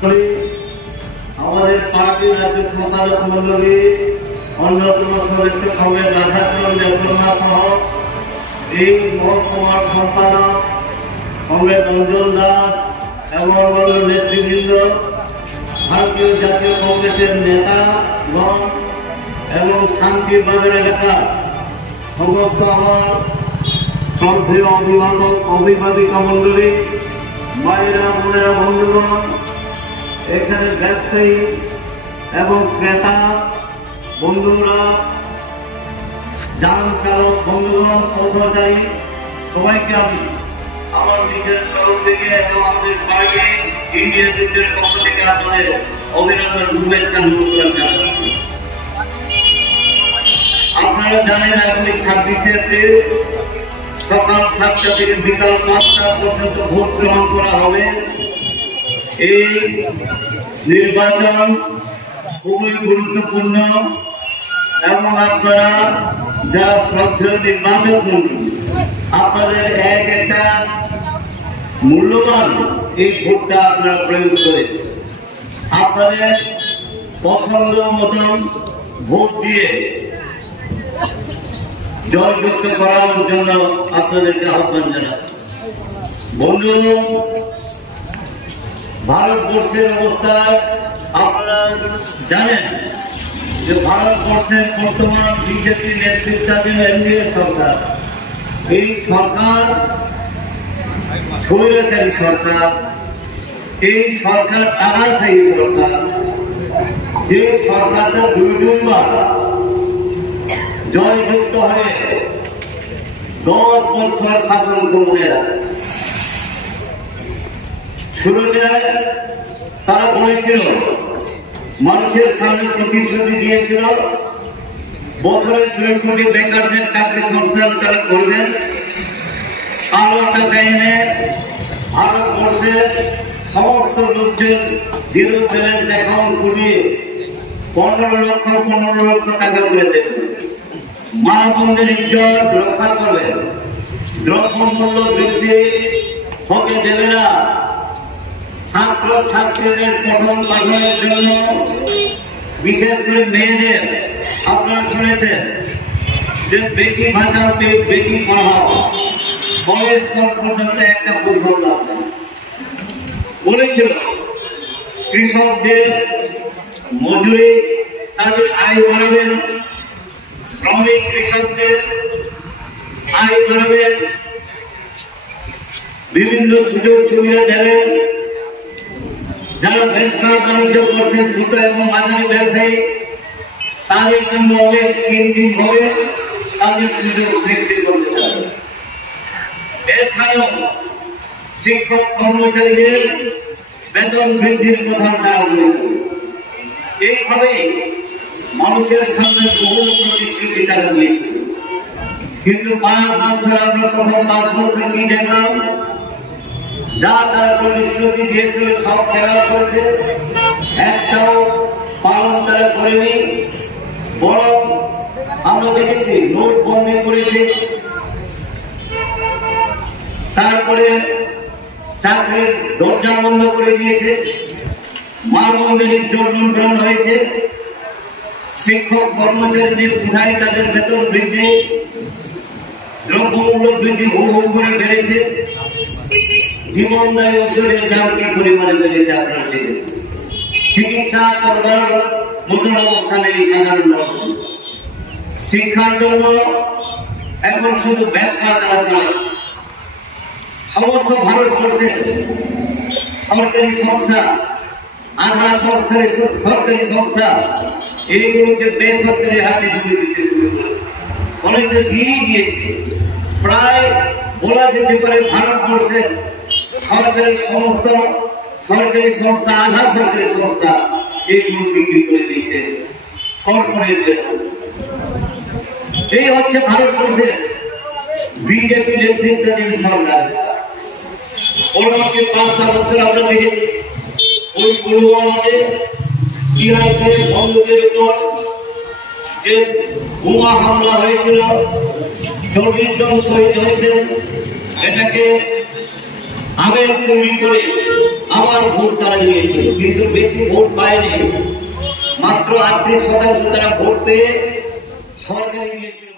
আমাদের পার্টির রাজ্য সম্পাদক মন্ডলী অন্যতম সদস্য কংগ্রেস রাধাচরণ দেববর্মা সহ এই মহকুমার সম্পাদক কংগ্রেস অঞ্জন দাস এবং অন্যান্য নেতৃবৃন্দ, ভারতীয় জাতীয় কংগ্রেসের নেতাগণ এবং শান্তিবাজার এলাকা সমস্ত আমার শ্রদ্ধেয় অভিভাবক অভিভাবিকা মন্ডলী, মায়েরা বোনেরা বন্ধুগণ, এখানে ব্যবসায়ী এবং ক্রেতা বন্ধুরা, যান চালক বন্ধুগণ, পথচারী সবাইকে আমি আমার নিজের তরফ থেকে এবং আমাদের পার্টি ইন্ডিয়া জোটের পক্ষ থেকে আপনাদের অভিনন্দন শুভেচ্ছা নমস্কার জানাচ্ছি। আপনারা জানেন আগামী 26শে এপ্রিল সকাল 7টা থেকে বিকাল 5টা পর্যন্ত ভোট গ্রহণ করা হবে। এই নির্বাচন খুবই গুরুত্বপূর্ণ এবং আপনারা যারা শ্রদ্ধেয় নির্বাচক মন্ডলী, আপনাদের একটা মূল্যবান এই ভোটটা আপনারা প্রয়োগ করে আপনাদের পছন্দ মতন ভোট দিয়ে জয়যুক্ত করানোর জন্য আপনাদেরকে আহ্বান জানাচ্ছি। বন্ধুগণ, ভারতবর্ষের অবস্থা আপনারা জানেন যে ভারতবর্ষের বর্তমান বিজেপি নেতৃত্বাধীন এনডিএ সরকার, এই সরকার স্বৈরাচারী সরকার, এই সরকার টাকাশাহী সরকার, যে সরকারটা দুইবার জয়যুক্ত হয়ে 10 বছর শাসন করবে। শুরুতে তারা বলেছিল, মানুষের সামনে প্রতিশ্রুতি দিয়েছিল বছরে 2 কোটি বেকারদের চাকরি সংস্থান তারা করবেন। কালো টাকা এনে ভারতবর্ষের সমস্ত লোকদের জিরো ব্যালেন্স অ্যাকাউন্ট খুলিয়ে 15 লক্ষ টাকা করে দেবেন। মা বোনদের ইজ্জত রক্ষা করবেন। দ্রব্যমূল্য বৃদ্ধি হতে দেবে না। ছাত্র ছাত্রীদের পঠন পাঠনের জন্য বিশেষ করে মেয়েদের, আপনারা শুনেছেন যে বেটি বাঁচাও বেটি পড়াও, কলেজ পর্যন্ত একটা কৌশল লাগবে বলেছিল। কৃষকদের মজুরি, তাদের আয় বাড়াবেন, শ্রমিক কৃষকদের আয় বাড়াবেন, বিভিন্ন সুযোগ সুবিধা দেবেন। যারা ব্যবসা বাণিজ্য করছেন ছোট এবং মাঝারি ব্যবসায়ী, তাদের জন্য অনেক স্কিম হবে, তাদের সুযোগ সৃষ্টি করতে হবে। এছাড়াও শিক্ষক কর্মচারীদের বেতন বৃদ্ধির কথা তারা বলেছে। এইভাবে মানুষের সামনে বহু প্রতিশ্রুতি তারা দিয়েছে, কিন্তু 5 বছর আমরা প্রথম 5 বছর কি দেখলাম, যা তারা প্রতিশ্রুতি দিয়েছিল সব খেলা করেছে, একটাও পালন তারা করেনি। বরং আমরা দেখেছি নোট বন্ধ করেছে, তারপরে চাকরির দরজা বন্ধ করে দিয়েছে, মা বোনদের ইজ্জত লুণ্ঠন হয়েছে, শিক্ষক কর্মচারীদের কোথায় তাদের বেতন বৃদ্ধি, দ্রব্যমূল্য বৃদ্ধি হু করে বেড়েছে, জীবনদায়ী ওষুধের দাম কি পরিমাণে বেড়েছে আপনারা দেখেছেন। চিকিৎসা করবার মতন অবস্থা নেই সাধারণ মানুষ। শিক্ষার জন্য এখন শুধু ব্যবসা তারা চালাচ্ছে। সমস্ত ভারতবর্ষের সরকারি সংস্থা, আধা সরকারি সংস্থা, এইগুলোকে বেসরকারি হাতে তুলে দিতে শুরু করে অনেকদের দিয়েই দিয়েছে। প্রায় বলা যেতে পারে ভারতবর্ষের সরকারি সংস্থা, আধা সরকারি সংস্থা এইগুলো বিক্রি করে দিয়েছে কর্পোরেটদের। এই হচ্ছে ভারতবর্ষের বিজেপি নেতৃত্বাধীন সরকার। পরবর্তী 5টা বছর আমরা দেখেছি ওই পুলওয়ামাতে সিআরপিএফ বন্ধুদের উপর যে বোমা হামলা হয়েছিল, 24 জন শহীদ হয়েছে। এটাকে আবেগ তৈরি করে আমার ভোট তারা নিয়েছিল, কিন্তু বেশি ভোট পায়নি, মাত্র 38% তারা ভোট পেয়ে সরকারি নিয়েছিল।